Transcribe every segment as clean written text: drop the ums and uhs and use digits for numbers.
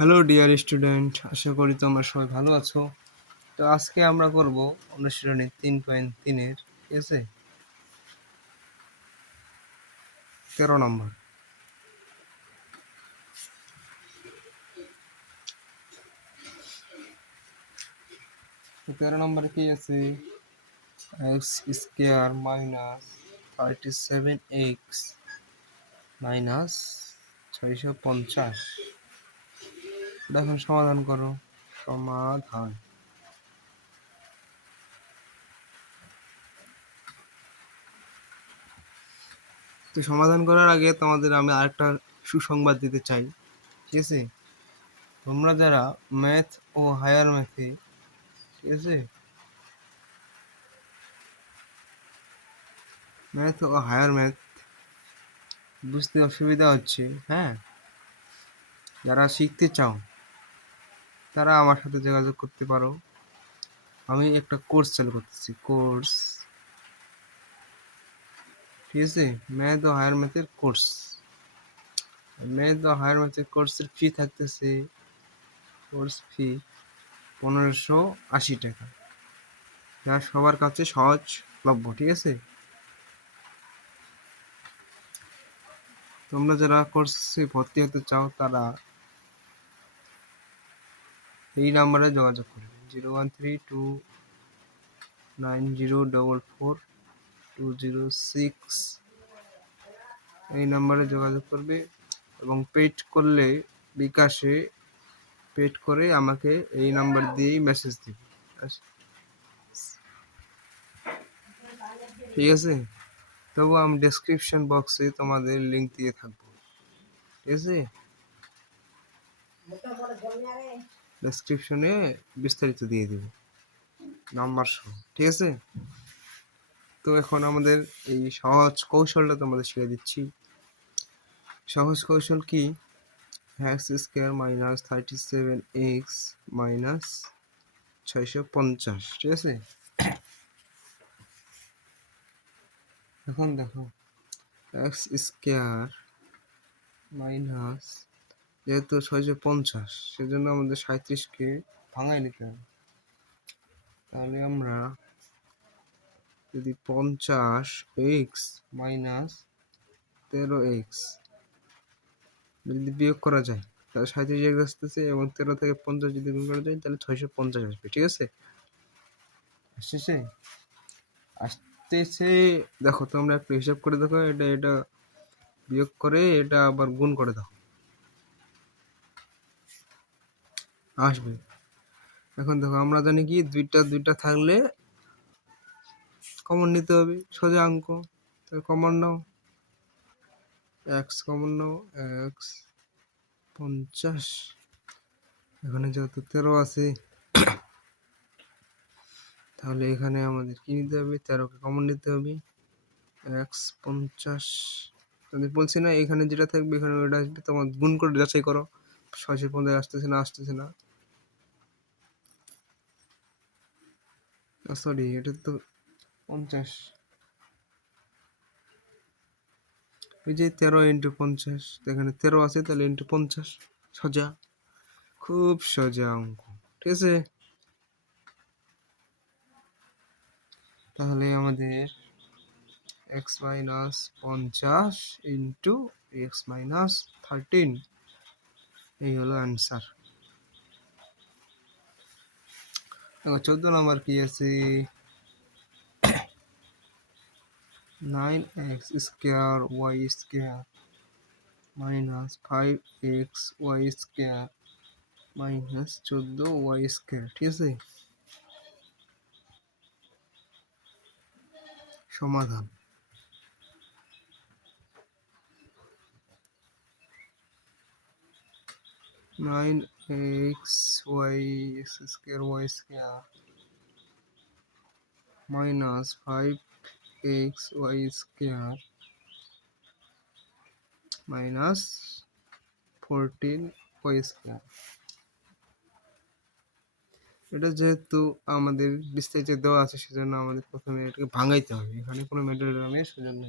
Hello dear student, আশা করি তোমরা সবাই ভালো আছো। তো আজকে আমরা করব অনুশীলনী 3.3-এর, ঠিক আছে, 13 নম্বর। তো 13 নম্বরে কি আছে? X square minus 37x minus 650। এখন সমাধান করো। সমাধান। তো সমাধান করার আগে তোমাদের আমি আরেকটা সুসংবাদ দিতে চাই, ঠিক আছে? তোমরা যারা ম্যাথ ও হায়ার ম্যাথে, ঠিক আছে, ম্যাথ ও হায়ার ম্যাথ বুঝতে অসুবিধা হচ্ছে, হ্যাঁ, যারা শিখতে চাও তারা আমার সাথে যোগাযোগ করতে পারো। আমি একটা কোর্স চালু করতেছি, কোর্স, ঠিক আছে, ম্যাথ ও হায়ার ম্যাথের কোর্স। ম্যাথ ও হায়ার ম্যাথের কোর্সের ফি থাকতেছে, কোর্স ফি 1580 টাকা, যা সবার কাছে সহজলভ্য, ঠিক আছে? তোমরা যারা কোর্সে ভর্তি হতে চাও তারা এই নাম্বারে যোগাযোগ করবে, 013290442206। এই নাম্বারে যোগাযোগ করবে এবং পেড করলে বিকাশে পেড করে আমাকে এই নাম্বার দিয়েই মেসেজ দিবে, ঠিক আছে? তবু আমি ডেসক্রিপশন বক্সে তোমাদের লিঙ্ক দিয়ে থাকবো, ঠিক আছে? ডেসক্রিপশনে বিস্তারিত দিয়ে দিব নাম্বার সহ, ঠিক আছে? তো এখন আমাদের এই সহজ কৌশলটা তোমাদের শিখিয়ে দিচ্ছি। সহজ কৌশল কি? X square minus 37x minus 650, ঠিক আছে? এখন দেখো, এক্স স্কোয়ার মাইনাস, যেহেতু 650, সেজন্য আমাদের 37কে ভাঙায় নিতে হবে। তাহলে আমরা যদি 50x মাইনাস 13x যদি বিয়োগ করা যায়, তাহলে 37x আসতেছে, এবং 13 থেকে 50 যদি গুণ করা যায় তাহলে 650 আসবে, ঠিক আছে? আসতেছে আসতেছে দেখো, তোমরা একটু হিসাব করে দেখো, এটা এটা বিয়োগ করে এটা আবার গুণ করে দাও, আসবে। এখন দেখো, আমরা জানি কি দুইটা দুইটা থাকলে কমন নিতে হবে, সোজা অঙ্ক। তাহলে কমন নাও, এক্স কমন নাও, এক্স 50, এখানে যেহেতু 13 আছে, তাহলে এখানে আমাদের কি নিতে হবে? 13কে কমন নিতে হবে, এক্স 50। আমি বলছি না, এখানে যেটা থাকবে এখানে ওটা আসবে, তোমার গুণ করে যাচাই করো 650 আসতেছে না আসতেছে না। সরি, এটা তো 50, ওই যে 13 ইন্টু 50, এখানে 13 আছে, তাহলে ইন্টু 50, সোজা, খুব সোজা অঙ্ক, ঠিক আছে? তাহলে আমাদের x minus 50 into x minus 13, এই হলো অ্যান্সার। দেখো 14 নম্বর কি আছে? 9x square y square minus 5x y square minus 14y square, ঠিক আছে? সমাধান। Nine x y x square y square minus 5x y square minus 14y square. এটা যেহেতু আমাদের বিস্তারিত দেওয়া আছে, সেজন্য আমাদের প্রথমে এটাকে ভাঙাইতে হবে, এখানে কোনো মেটেরিয়ালের সেজন্য,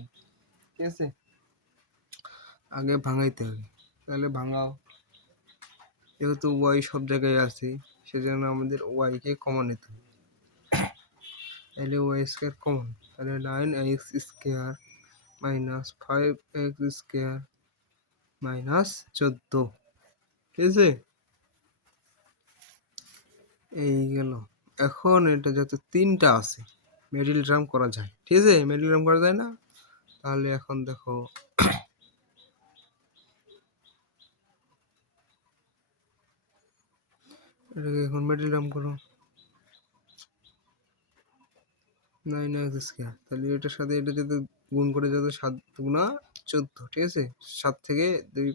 ঠিক আছে? আগে ভাঙাইতে হবে, তাহলে ভাঙাও। যেহেতু ওয়াই সব জায়গায় আছে সেজন্য আমাদের ওয়াইকে কমন নিতে হবে। তাহলে ওয়াই স্কোয়ার কমন, তাহলে 9x square minus 5x square minus 14, ঠিক আছে? এই গেল। এখন এটা যত তিনটা আছে মিডল টার্ম করা যায়, ঠিক আছে? মিডল টার্ম করা যায় না? তাহলে এখন দেখো এটাকে এখন মিডল টার্ম করো, 9x স্কোয়ার, তাহলে এটার সাথে এটা যদি গুণ করে যত 7 গুণা 14, ঠিক আছে? 7 থেকে 2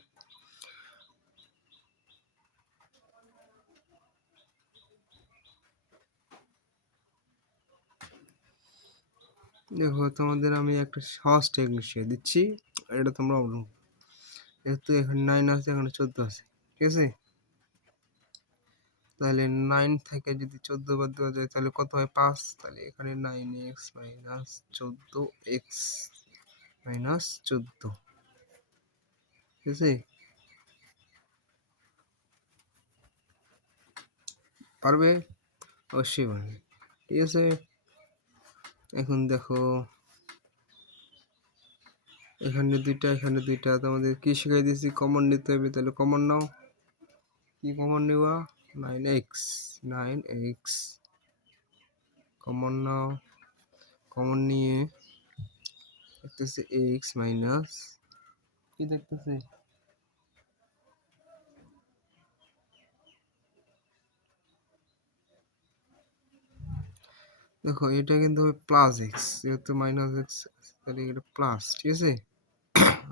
দেখো তোমাদের আমি একটা সহজ টেকনিক শিখিয়ে দিচ্ছি, এটা তোমরা অবলম্বন। যেহেতু এখানে 9 আছে এখানে 14 আছে, ঠিক আছে? তাহলে 9 থেকে যদি 14 বাদ দেওয়া যায় তাহলে কত হয়? 5। তাহলে এখানে 9x মাইনাস 14x মাইনাস 14, ঠিক আছে? পারবে? অবশ্যই পারবে, ঠিক আছে? এখন দেখো এখানে দুইটা এখানে দুইটা, তোমাদের কি শিখাই দিয়েছি? কমন নিতে হবে, তাহলে কমন নাও। কি কমন নেওয়া? 9x কমন নাও। কমন নিয়ে দেখতেছি x মাইনাস কি দেখতেছি, দেখো এটা কিন্তু প্লাস এক্স, যেহেতু মাইনাস এক্স তাহলে এটা প্লাস, ঠিক আছে?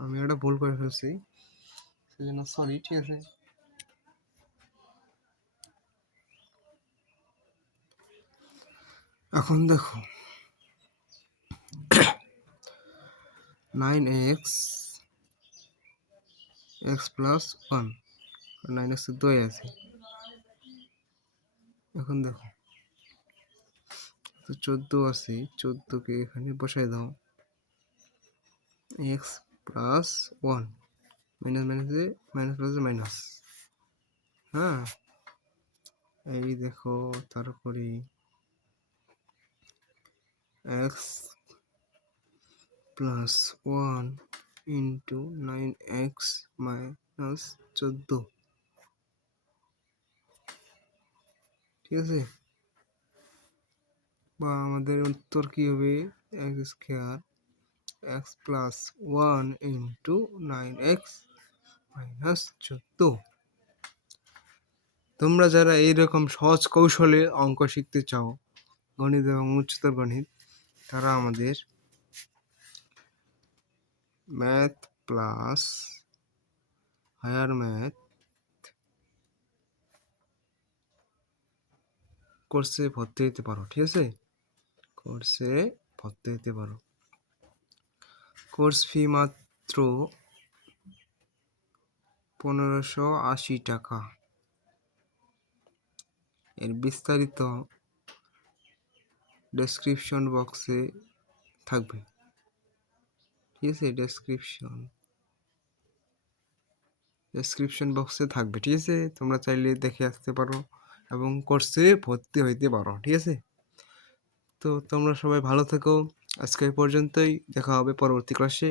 আমি এটা ভুল করে ফেলছি সেজন্য সরি, ঠিক আছে? এখন দেখো 9x x প্লাস 1, 9x 2 আছে। এখন দেখো তো 14 আছে, 14কে এখানে বসাই দাও, x প্লাস 1 মাইনাস মাইনাসে মাইনাস প্লাসে মাইনাস, হ্যাঁ? এই দেখো তারপরে x plus 1 into 9x minus 14, ঠিক আছে? বা আমাদের উত্তর কি হবে? x square x plus 1 into 9x minus 14। তোমরা যারা এইরকম সহজ কৌশলে অঙ্ক শিখতে চাও, গণিত এবং উচ্চতর গণিত, তারা আমাদের ম্যাথ প্লাস হায়ার ম্যাথ কোর্সে ভর্তি হতে পারো, ঠিক আছে? কোর্সে ভর্তি হতে পারো। কোর্স ফি মাত্র 1580 টাকা। এর বিস্তারিত ডেসক্রিপশন বক্সে থাকবে, ঠিক আছে? ডেসক্রিপশন বক্সে থাকবে, ঠিক আছে? তোমরা চাইলে দেখে আসতে পারো এবং কোর্সে ভর্তি হইতে পারো, ঠিক আছে? তো তোমরা সবাই ভালো থেকো, আজকে এই পর্যন্তই, দেখা হবে পরবর্তী ক্লাসে।